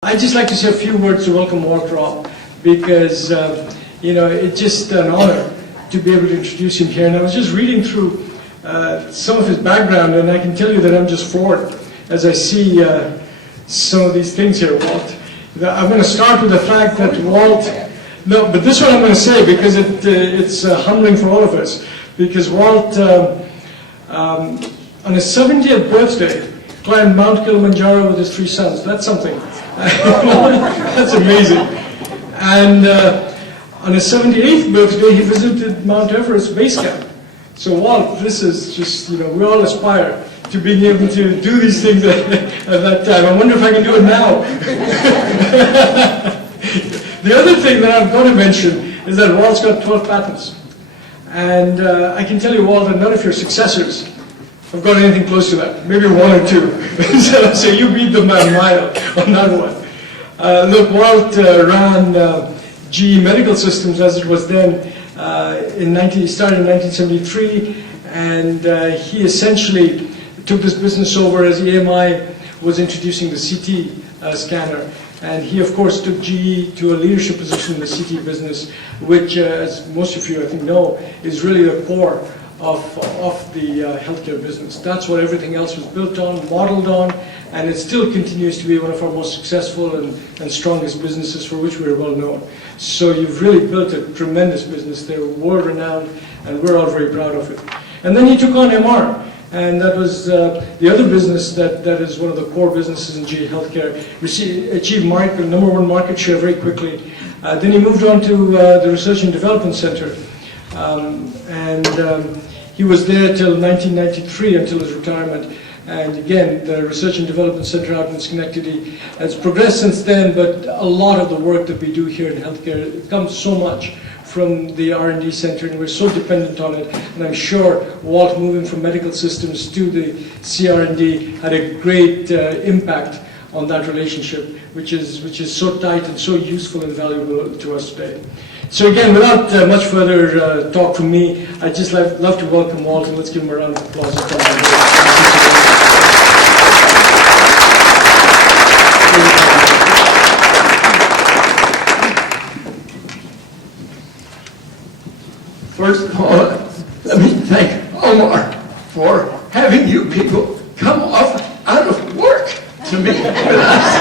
I'd just like to say a few words to welcome Walt Robb, because it's just an honor to be able to introduce him here. And I was just reading through some of his background, and I can tell you that I'm just floored as I see some of these things here, Walt. I'm going to start with the fact that Walt, no, but this one I'm going to say because it's humbling for all of us, because Walt, on his 70th birthday, climbed Mount Kilimanjaro with his 3 sons. That's something. That's amazing. And on his 78th birthday, he visited Mount Everest base camp. So Walt, this is just, we all aspire to being able to do these things at that time. I wonder if I can do it now. The other thing that I'm going to mention is that Walt's got 12 patents. And I can tell you, Walt, that none of your successors have got anything close to that. Maybe 1 or 2. So you beat them by a mile on that one. Look, Walt ran GE Medical Systems as it was then. He started in 1973, and he essentially took this business over as EMI was introducing the CT scanner. And he, of course, took GE to a leadership position in the CT business, which, as most of you, I think, know, is really the core of the healthcare business. That's what everything else was built on, modeled on, and it still continues to be one of our most successful and strongest businesses, for which we are well known. So you've really built a tremendous business. They're world-renowned, and we're all very proud of it. And then he took on MR, and that was the other business that is one of the core businesses in GE Healthcare. Achieved #1 market share very quickly. Then he moved on to the Research and Development Center. He was there till 1993, until his retirement. And again, the Research and Development Center out in Schenectady has progressed since then, but a lot of the work that we do here in healthcare, it comes so much from the R&D center, and we're so dependent on it. And I'm sure Walt, moving from medical systems to the CR&D, had a great impact on that relationship, which is so tight and so useful and valuable to us today. So again, without much further talk from me, I'd just love to welcome Walt, and let's give him a round of applause. First of all, let me thank Omar for having you people come off out of work to meet with us.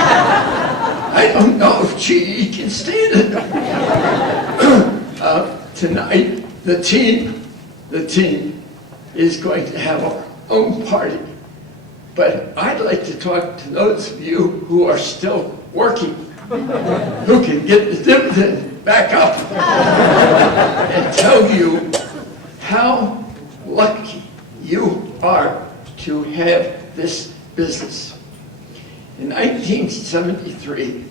I don't know if GE can stand it. Tonight, the team is going to have our own party. But I'd like to talk to those of you who are still working, who can get the dividend back up, and tell you how lucky you are to have this business. In 1973,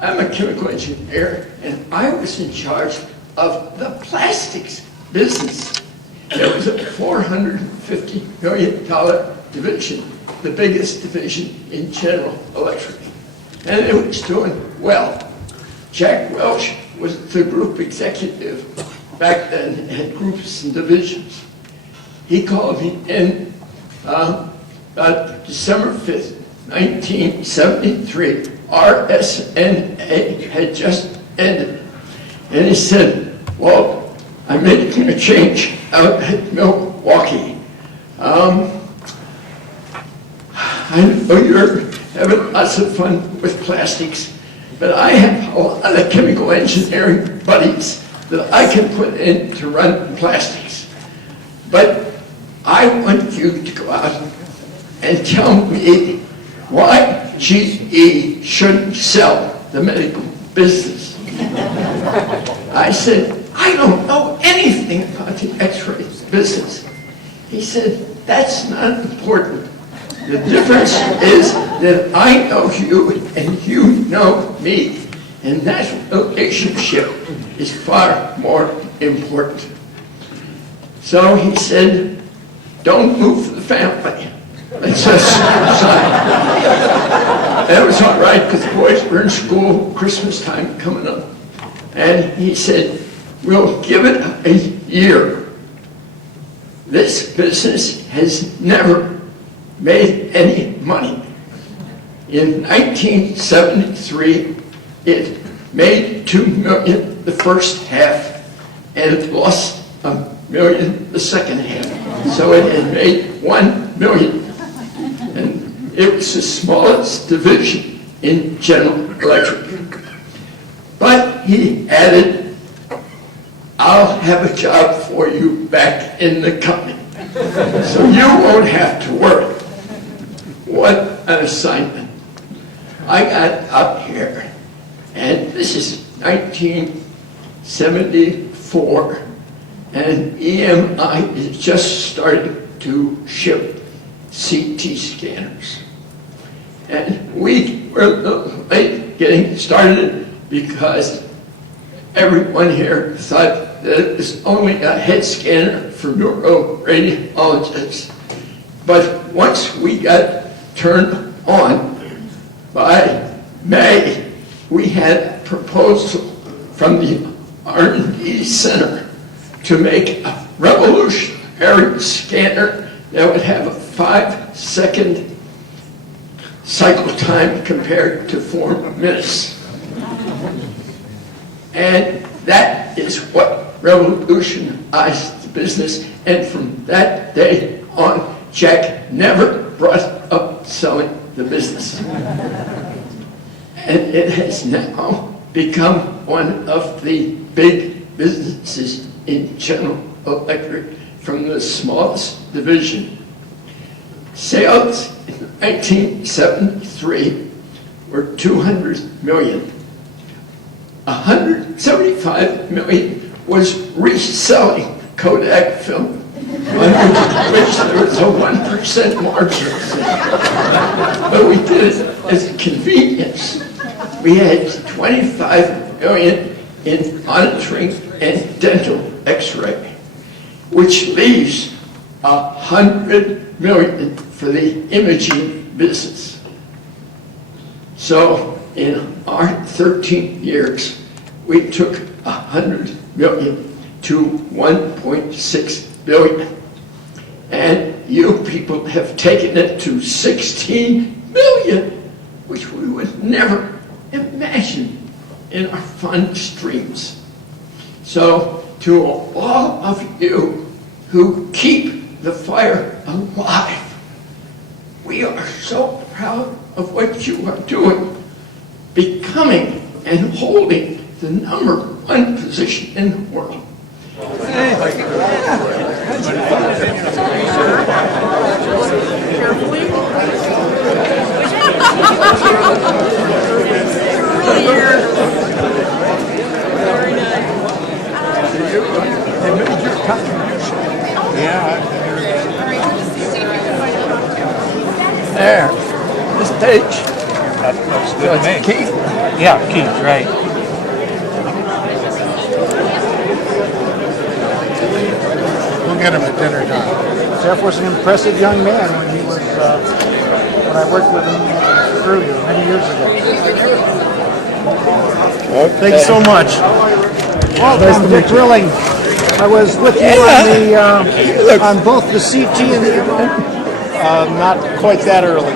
I'm a chemical engineer, and I was in charge of the plastics business. It was a $450 million division, the biggest division in General Electric. And it was doing well. Jack Welch was the group executive back then, had groups and divisions. He called me in about December 5th, 1973. RSNA had just ended. And he said, "Well, I'm making a change out at Milwaukee. I know you're having lots of fun with plastics, but I have a lot of chemical engineering buddies that I can put in to run plastics. But I want you to go out and tell me why GE shouldn't sell the medical business." I said, "I don't know anything about the X-ray business." He said, "That's not important. The difference is that I know you and you know me, and that relationship is far more important." So he said, "Don't move for the family. Let's just sign." That was all right, because the boys were in school, Christmas time coming up. And he said, "We'll give it a year. This business has never made any money. In 1973, it made $2 million the first half, and it lost $1 million the second half. So it had made $1 million. And it was the smallest division in General Electric. But he added, I'll have a job for you back in the company, so you won't have to work. What an assignment. I got up here, and this is 1974, and EMI is just starting to ship CT scanners. And we were a little late getting started because everyone here thought that it was only a head scanner for neuroradiologists. But once we got turned on, by May, we had a proposal from the R&D Center to make a revolutionary scanner that would have a 5-second cycle time compared to 4 minutes. And that is what revolutionized the business. And from that day on, Jack never brought up selling the business. And it has now become one of the big businesses in General Electric, from the smallest division. Sales in 1973 were $200 million. $175 million was reselling Kodak film, on which there was a 1% margin. But we did it as a convenience. We had $25 million in monitoring and dental x-ray, which leaves $100 million for the imaging business. So in our 13 years, we took $100 million to $1.6 billion. And you people have taken it to 16 million, which we would never imagine in our fund dreams. So to all of you who keep the fire alive, we are so proud of what you are doing, becoming and holding the #1 position in the world. There, this page. That looks good to me. Keith. Yeah, Keith, right. We'll get him at dinner time. Jeff was an impressive young man when he was, when I worked with him earlier, many years ago. Thank you so much. Welcome, Dick Rilling. I was with you on the on both the CT and the MRI. Not quite that early.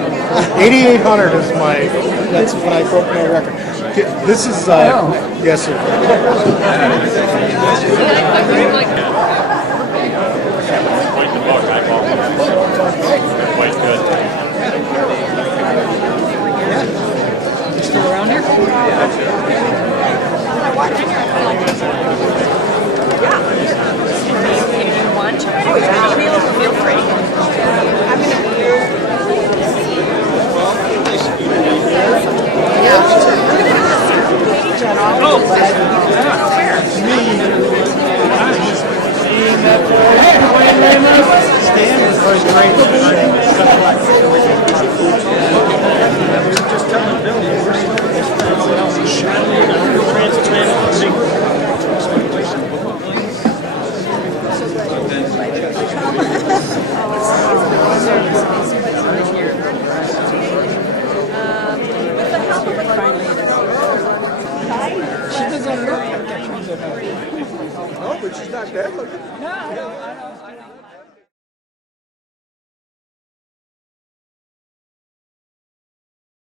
8,800 is my. That's when I broke my record. This is yes, sir. Quite good. You still around here? If you want to, feel free. Stan was great.